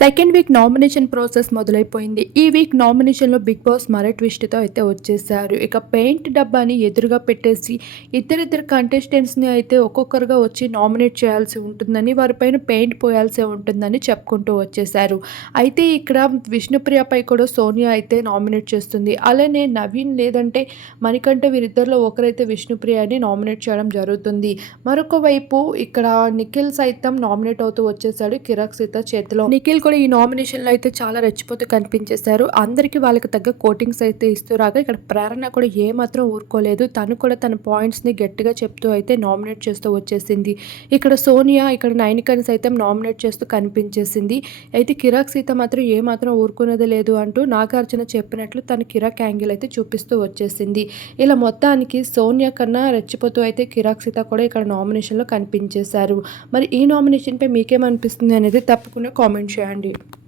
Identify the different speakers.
Speaker 1: Second week nomination process మొదలైపోయింది. ఈ week నామినేషన్లో బిగ్ బాస్ మరో ట్విస్ట్తో అయితే వచ్చేసారు. ఇక పెయింట్ డబ్బాని ఎదురుగా పెట్టేసి ఇద్దరిద్దరు కంటెస్టెంట్స్ని అయితే ఒక్కొక్కరుగా వచ్చి నామినేట్ చేయాల్సి ఉంటుందని వారిపైన పెయింట్ పోయాల్సి ఉంటుందని చెప్పుకుంటూ వచ్చేసారు. అయితే ఇక్కడ విష్ణుప్రియపై కూడా సోనియా అయితే నామినేట్ చేస్తుంది. అలానే నవీన్ లేదంటే మణికంఠ వీరిద్దరిలో ఒకరైతే విష్ణుప్రియని నామినేట్ చేయడం జరుగుతుంది. మరొక వైపు ఇక్కడ నిఖిల్ సైతం నామినేట్ అవుతూ వచ్చేసాడు. కిరాక్ సీత చేతిలో. నిఖిల్ కూడా ఈ నామినేషన్లో అయితే చాలా రెచ్చిపోతూ కనిపించేశారు. అందరికీ వాళ్ళకి తగ్గ కోటింగ్స్ అయితే ఇస్తూ రాగా ఇక్కడ ప్రేరణ కూడా ఏమాత్రం ఊరుకోలేదు. తను కూడా తన పాయింట్స్ని గట్టిగా చెప్తూ అయితే నామినేట్ చేస్తూ వచ్చేసింది. ఇక్కడ సోనియా ఇక్కడ నైనికని సైతం నామినేట్ చేస్తూ కనిపించేసింది. అయితే కిరాక్ సీత మాత్రం ఏమాత్రం ఊరుకునేది లేదు అంటూ నాగార్జున చెప్పినట్లు తన కిరాక్ యాంగిల్ అయితే చూపిస్తూ వచ్చేసింది. ఇలా మొత్తానికి సోనియా కన్నా రెచ్చిపోతూ అయితే కిరాక్ సీత కూడా ఇక్కడ నామినేషన్లో కనిపించేశారు. మరి ఈ నామినేషన్పై మీకేమనిపిస్తుంది అనేది తప్పకుండా కామెంట్ చేయండి. and